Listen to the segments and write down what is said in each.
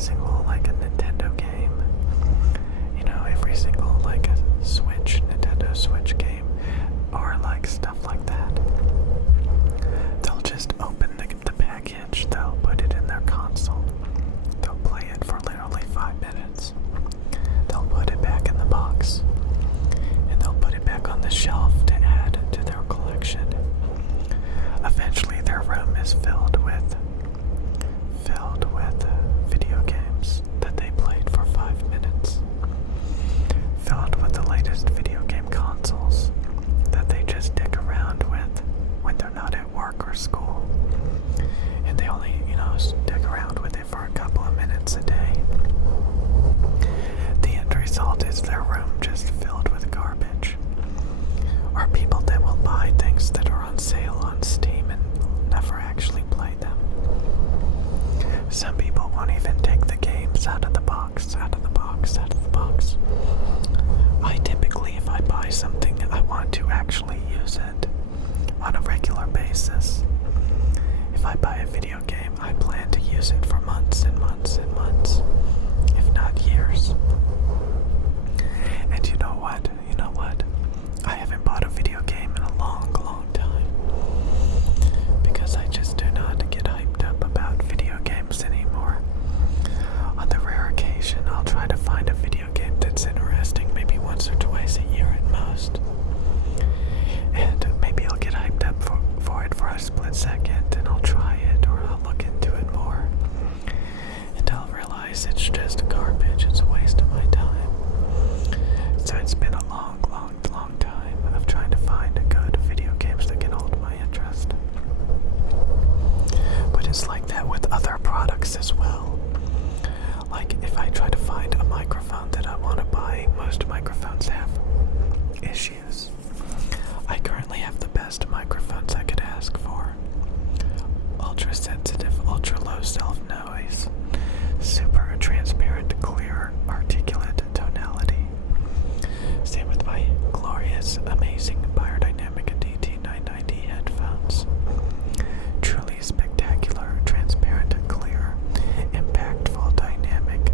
single like a Nintendo game, every single like a Nintendo Switch game, or like stuff like that. They'll just open the package, they'll put it in their console, they'll play it for literally 5 minutes, they'll put it back in the box, and they'll put it back on the shelf to add to their collection. Eventually their room is filled with video games that they played for 5 minutes, filled with the latest video game consoles that they just dick around with when they're not at work or school, and they only dick around with it for a couple of minutes a day. The end result is their room just filled with garbage, or people that will buy things that are on sale on Steam and never actually play them. Some people won't even take the games out of the box. I typically, if I buy something, I want to actually use it on a regular basis. If I buy a video game, I plan to use it for months and months and months, if not years. And you know what? I haven't bought a video game in a long, long time, because I just do not get hyped up about video games anymore. On the rare occasion, I'll try to find a video game that's interesting, maybe once or twice a year at most. And maybe I'll get hyped up for it for a split second, and I'll try it, or I'll look into it more. And I'll realize it's just garbage, it's a waste of my time. So it's been a long, long, long time of trying to find good video games that can hold my interest. But it's like that with other products as well. Like if I try to find a microphone that I want to buy, most microphones have issues. I currently have the best microphones I could ask for. Ultra sensitive, ultra low self-noise, super transparent, clear, articulate tonality. Same with my glorious, amazing Biodynamic DT990 headphones. Truly spectacular, transparent, clear, impactful, dynamic,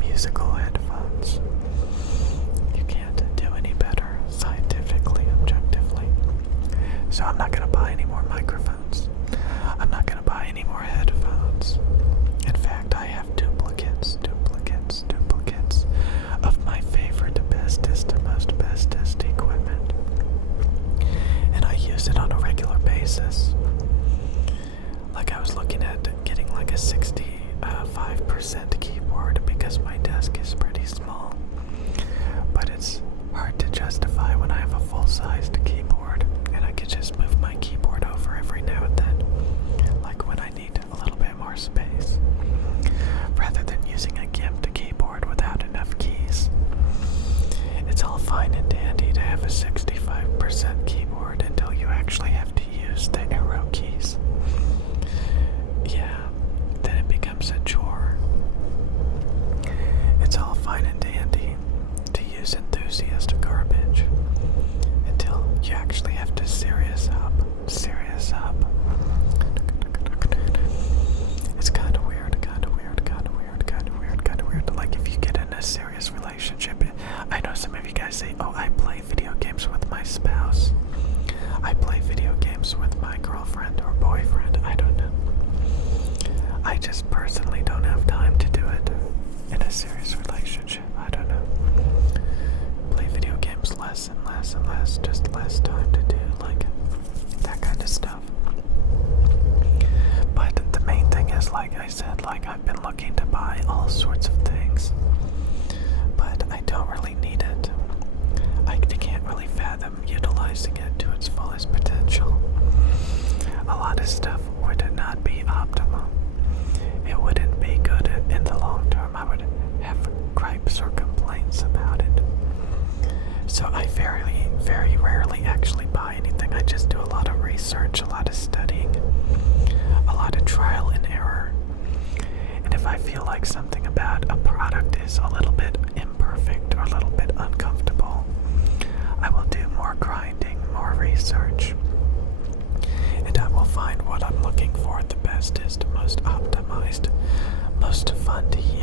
musical headphones. You can't do any better, scientifically, objectively. So I'm not going to buy any more microphones. I'm not going to buy any more headphones. In fact, I have duplicates of my favorite, bestest equipment. And I use it on a regular basis. Like I was looking at getting like a 65% keyboard because my desk is pretty small. But it's hard to justify when I have a full-sized keyboard and I could just move my keyboard over every now and then, like when I need a little bit more space, rather than using a gimped keyboard without enough keys. It's all fine and dandy to have a 65% keyboard until you actually have to use the arrow keys. Yeah, then it becomes a chore. It's all fine and dandy to use enthusiast garbage until you actually have to serious up. It's kind of weird. Like if you get in a serious relationship, I know some of you guys say, oh, I play video games with my spouse. I play video games with my girlfriend or boyfriend. I don't know. I just personally don't have time to do it in a serious relationship. I don't know. Play video games less and less, just less time to do like that kind of stuff. But the main thing is, like I said, like I've been looking to buy all sorts of things, but I don't really need it. I can't really fathom utilizing it to its fullest potential. A lot of stuff would not be optimal. It wouldn't be good in the long term. I would have gripes or complaints about it. So I very rarely actually buy anything. I just do a lot of research, a lot of studying, a lot of trial and error. And if I feel like something about a product is a little bit imperfect or a little bit uncomfortable, I will do more grinding, more research. And I will find what I'm looking for the bestest, most optimized, most fun to use.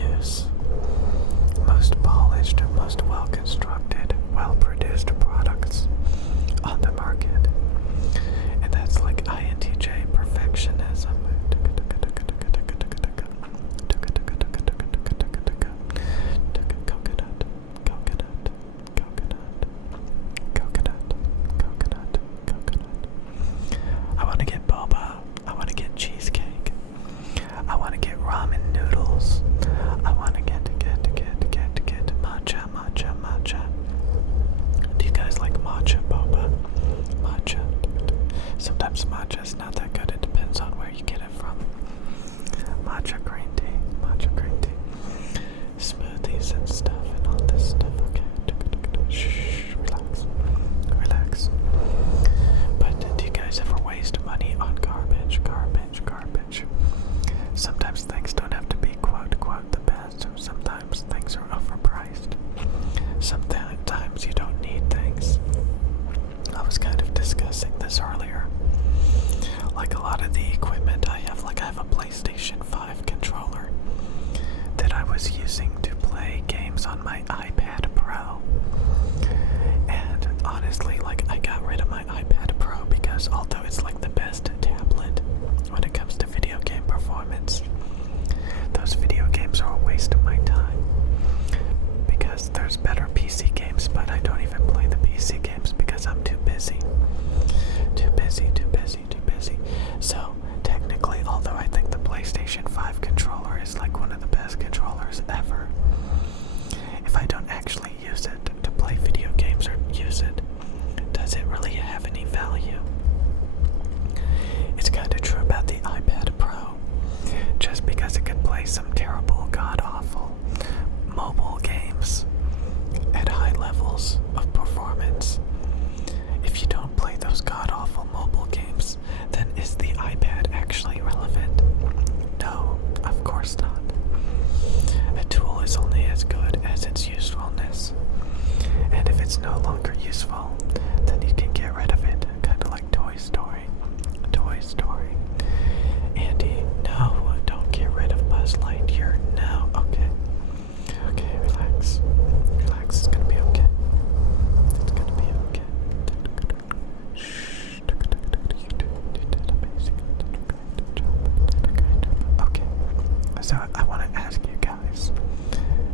most polished, most well-constructed, well-produced products on the market. And that's like INTJ perfectionism. I want to get boba. I want to get cheesecake. I want to get ramen noodles. I want to get matcha. Do you guys like matcha boba? Matcha. Sometimes matcha is not that good. It depends on where you get it from. Matcha green tea. Smoothies and stuff and all this stuff. Okay. Shh. Relax. But do you guys ever waste money on garbage? Sometimes things don't have to be quote the best. Sometimes things are overpriced. Sometimes you don't need things. I was kind of discussing this earlier. Like a lot of the equipment I have a PlayStation 5 controller that I was using to play games on my iPad Pro. And honestly, I got rid of my iPad Pro because although it's the best tablet when it comes to video game performance, those video games are a waste of my time. Because there's better PC games, but I don't even play the PC games because I'm too busy. So, technically, although I think the PlayStation 5 controller is one of the best controllers ever, if I don't actually use it to play video games or use it, does it really have any value? It's kind of true about the iPad Pro. Just because it can play some terrible, god-awful mobile games at high levels of performance, if you don't play those god-awful mobile games, then is the iPad actually relevant? No, of course not. A tool is only as good as its usefulness. And if it's no longer useful, then you can get rid of it. Kind of like Toy Story. Andy, no, don't get rid of Buzz Lightyear. No, okay. Okay, relax. It's gonna be okay. Shh. You did amazing. Great job. Okay. So I want to ask you guys,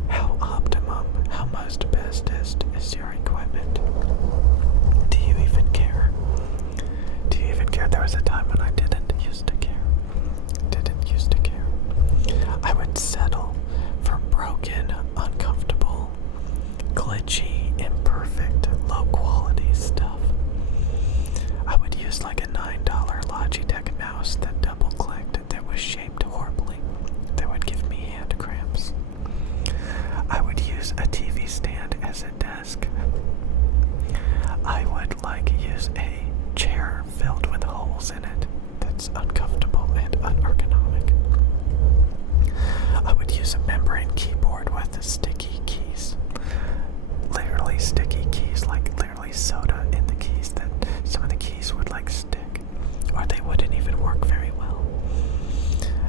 how optimum, how most bestest is your equipment? Do you even care? There was a time when I didn't used to care. I would settle for broken, uncomfortable, glitchy, imperfect, low quality stuff. I would use a $9 Logitech mouse that double clicked that was shaped horribly. That would give me hand cramps. I would use a TV stand as a desk. I would use a chair filled with holes in it that's uncomfortable and unergonomic. I would use a membrane keyboard with sticky keys. Literally sticky keys, literally soda in the keys that some of the keys would stick, or they wouldn't even work very well.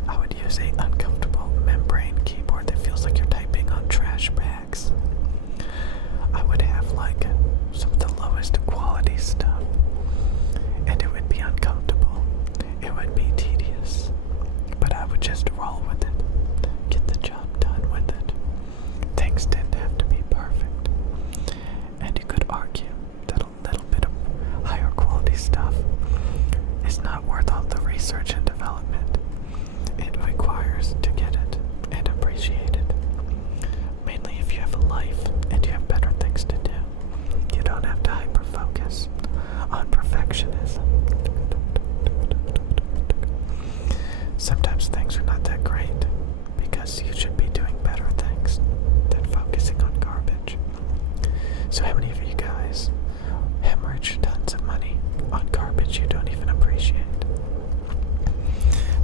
I would use a uncomfortable membrane keyboard that feels like you're typing on trash bags. I would have some of the lowest quality stuff, and it would be uncomfortable. It would be tedious, but I would just roll with it, get the job done with it. Things didn't have to be perfect, and you could argue that a little bit of higher quality stuff is not worth all the research and development it requires to get it and appreciate it. Mainly if you have a life and you have better things to do. You don't have to hyper-focus on perfectionism. Sometimes things are not that great because you should be doing better things than focusing on garbage. So how many of you guys hemorrhage tons of money on garbage you don't even appreciate?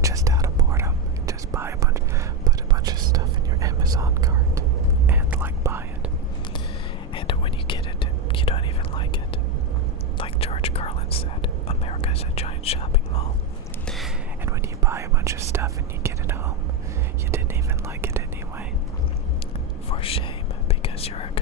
Just out of boredom, just put a bunch of stuff in your Amazon cart and buy it. And when you get it, you don't even like it. Like George Carlin said, America's a giant shopping mall. And when you buy a bunch of stuff and you get it home, you didn't even like it anyway. shame because you're a